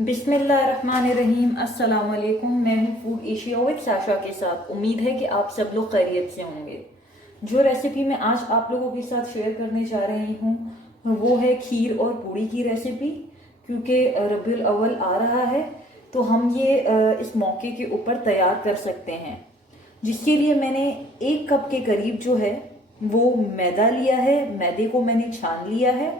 बिस्मिल्लाहिर्रहमानिर्रहीम। अस्सलाम वालेकुम। मैं हूँ फूड एशिया विद साशा के साथ। उम्मीद है कि आप सब लोग खैरियत से होंगे। जो रेसिपी मैं आज आप लोगों के साथ शेयर करने जा रही हूँ वो है खीर और पूड़ी की रेसिपी। क्योंकि रबीउल अव्वल आ रहा है तो हम ये इस मौके के ऊपर तैयार कर सकते हैं। जिसके लिए मैंने 1 कप के करीब जो है वो मैदा लिया है। मैदे को मैंने छान लिया है।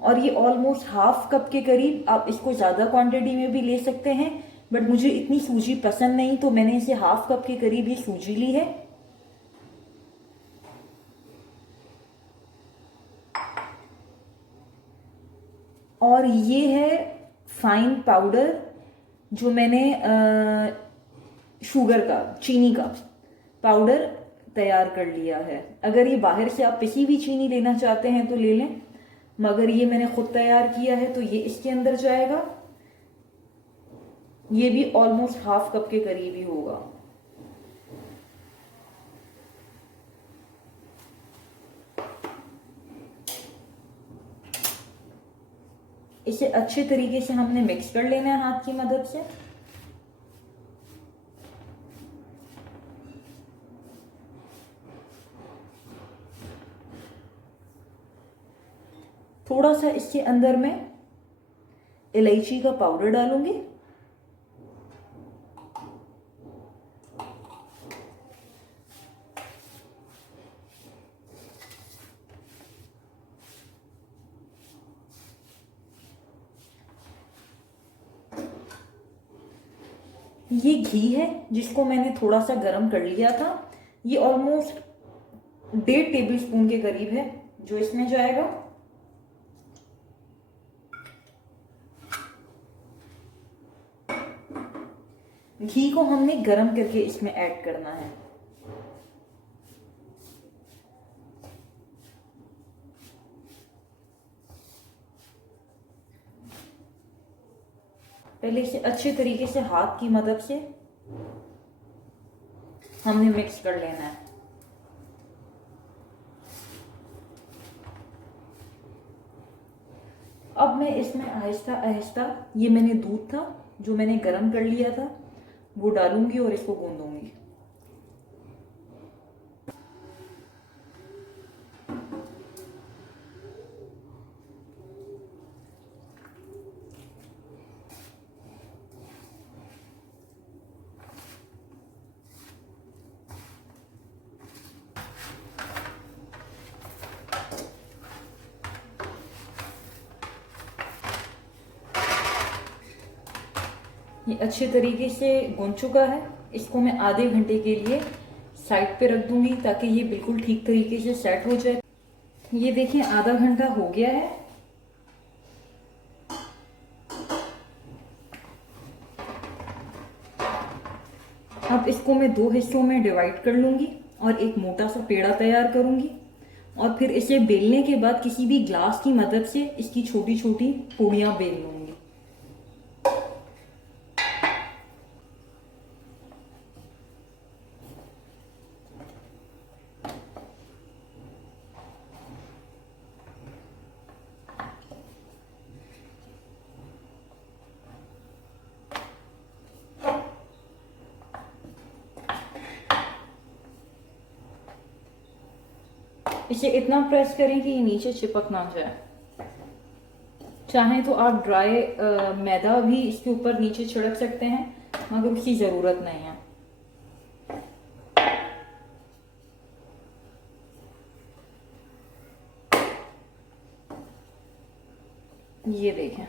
और ये ऑलमोस्ट 1/2 कप के करीब, आप इसको ज़्यादा क्वांटिटी में भी ले सकते हैं, बट मुझे इतनी सूजी पसंद नहीं तो मैंने इसे 1/2 कप के करीब ही सूजी ली है। और ये है फाइन पाउडर जो मैंने शुगर का, चीनी का पाउडर तैयार कर लिया है। अगर ये बाहर से आप पिसी हुई चीनी लेना चाहते हैं तो ले लें, मगर ये मैंने खुद तैयार किया है तो ये इसके अंदर जाएगा। ये भी ऑलमोस्ट 1/2 कप के करीब ही होगा। इसे अच्छे तरीके से हमने मिक्स कर लेना है हाथ की मदद से। थोड़ा सा इसके अंदर मैं इलायची का पाउडर डालूंगी। ये घी है जिसको मैंने थोड़ा सा गरम कर लिया था। ये ऑलमोस्ट 1.5 टेबल स्पून के करीब है जो इसमें जाएगा। घी को हमने गरम करके इसमें ऐड करना है। पहले इसे अच्छे तरीके से हाथ की मदद से हमने मिक्स कर लेना है। अब मैं इसमें आहिस्ता आहिस्ता, ये मैंने दूध था जो मैंने गरम कर लिया था वो डालूंगी और इसको गूंदूंगी। ये अच्छे तरीके से गूंद चुका है। इसको मैं आधे घंटे के लिए साइड पे रख दूंगी ताकि ये बिल्कुल ठीक तरीके से सेट हो जाए। ये देखिए आधा घंटा हो गया है। अब इसको मैं 2 हिस्सों में डिवाइड कर लूंगी और एक मोटा सा पेड़ा तैयार करूंगी। और फिर इसे बेलने के बाद किसी भी ग्लास की मदद से इसकी छोटी छोटी पूड़ियां बेल लूंगी। इसे इतना प्रेस करें कि ये नीचे चिपक ना जाए। चाहें तो आप ड्राई मैदा भी इसके ऊपर नीचे छिड़क सकते हैं, मगर उसकी ज़रूरत नहीं है। ये देखें,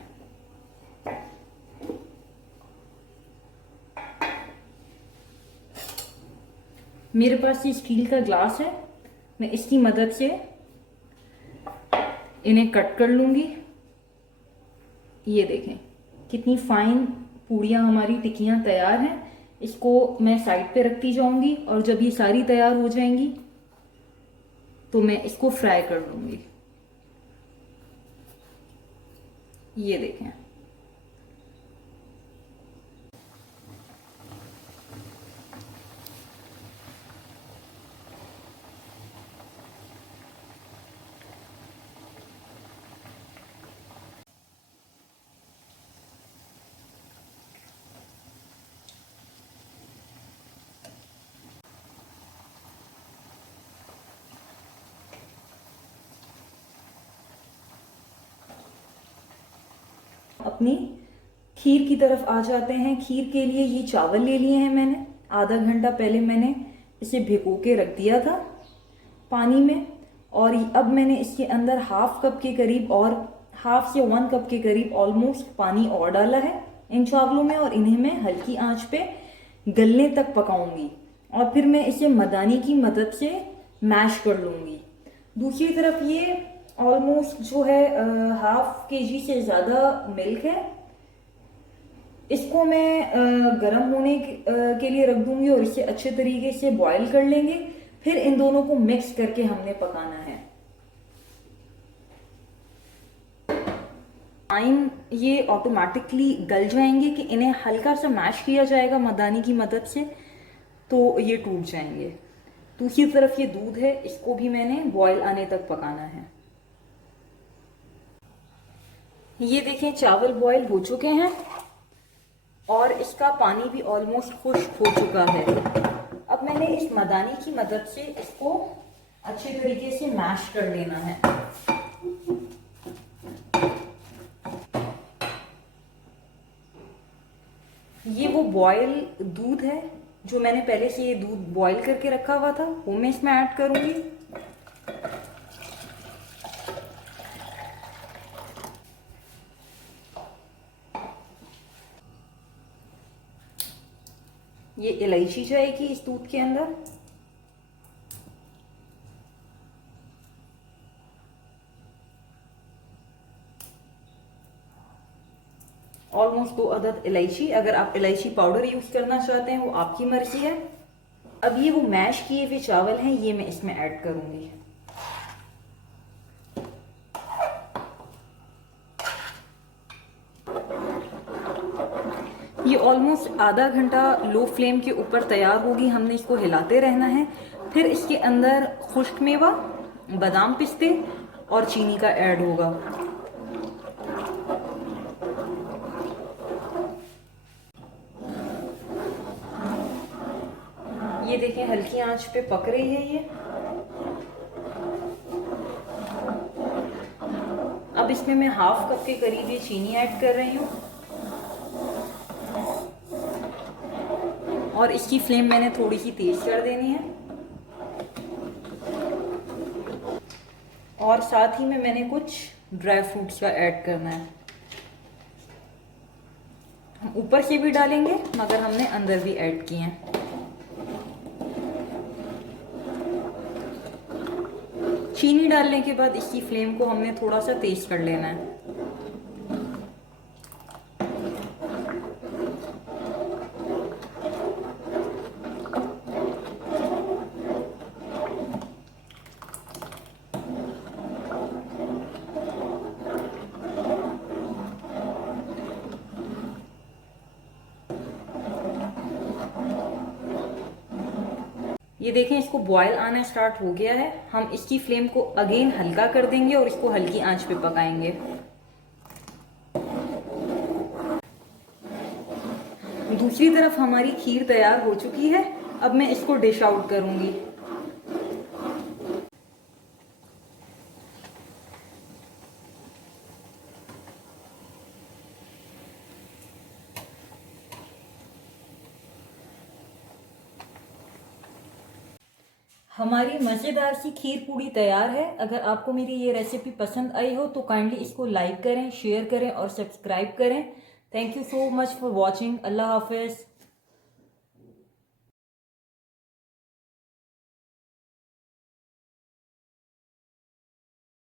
मेरे पास ये स्टील का ग्लास है। मैं इसकी मदद से इन्हें कट कर लूंगी। ये देखें कितनी फाइन पूड़ियाँ हमारी टिक्कियाँ तैयार हैं। इसको मैं साइड पे रखती जाऊंगी और जब ये सारी तैयार हो जाएंगी तो मैं इसको फ्राई कर लूंगी। ये देखें, अपनी खीर की तरफ आ जाते हैं। खीर के लिए ये चावल ले लिए हैं मैंने। आधा घंटा पहले मैंने इसे भिगो के रख दिया था पानी में, और अब मैंने इसके अंदर हाफ कप के करीब और हाफ से 1 कप के करीब ऑलमोस्ट पानी और डाला है इन चावलों में, और इन्हें मैं हल्की आंच पे गलने तक पकाऊंगी और फिर मैं इसे मदानी की मदद से मैश कर लूंगी। दूसरी तरफ ये ऑलमोस्ट जो है हाफ केजी से ज़्यादा मिल्क है, इसको मैं गर्म होने के लिए रख दूंगी और इसे अच्छे तरीके से बॉईल कर लेंगे। फिर इन दोनों को मिक्स करके हमने पकाना है। टाइम ये ऑटोमेटिकली गल जाएंगे कि इन्हें हल्का सा मैश किया जाएगा मदानी की मदद से, तो ये टूट जाएंगे। दूसरी तरफ ये दूध है, इसको भी मैंने बॉईल आने तक पकाना है। ये देखें चावल बॉईल हो चुके हैं और इसका पानी भी ऑलमोस्ट खुश्क हो चुका है। अब मैंने इस मदानी की मदद से इसको अच्छे तरीके से मैश कर लेना है। ये वो बॉयल दूध है जो मैंने पहले से ये दूध बॉईल करके रखा हुआ था, वो मैं इसमें ऐड करूंगी। ये इलायची जाएगी इस दूध के अंदर। ऑलमोस्ट 2 अदद इलायची। अगर आप इलायची पाउडर यूज करना चाहते हैं वो आपकी मर्जी है। अब ये वो मैश किए हुए चावल हैं, ये मैं इसमें ऐड करूंगी। ये ऑलमोस्ट आधा घंटा लो फ्लेम के ऊपर तैयार होगी। हमने इसको हिलाते रहना है। फिर इसके अंदर खुश्क मेवा, बादाम, पिस्ते और चीनी का ऐड होगा। ये देखें हल्की आंच पे पक रही है ये। अब इसमें मैं हाफ कप के करीब ये चीनी ऐड कर रही हूँ और इसकी फ्लेम मैंने थोड़ी सी तेज कर देनी है। और साथ ही में मैंने कुछ ड्राई फ्रूट्स का ऐड करना है। हम ऊपर से भी डालेंगे मगर हमने अंदर भी ऐड किए हैं। चीनी डालने के बाद इसकी फ्लेम को हमने थोड़ा सा तेज कर लेना है। ये देखें इसको बॉयल आना स्टार्ट हो गया है। हम इसकी फ्लेम को अगेन हल्का कर देंगे और इसको हल्की आंच पे पकाएंगे। दूसरी तरफ हमारी खीर तैयार हो चुकी है। अब मैं इसको डिश आउट करूंगी। हमारी मज़ेदार सी खीर पूड़ी तैयार है। अगर आपको मेरी ये रेसिपी पसंद आई हो तो काइंडली इसको लाइक करें, शेयर करें और सब्सक्राइब करें। Thank you so much for watching. अल्लाह हाफिज़।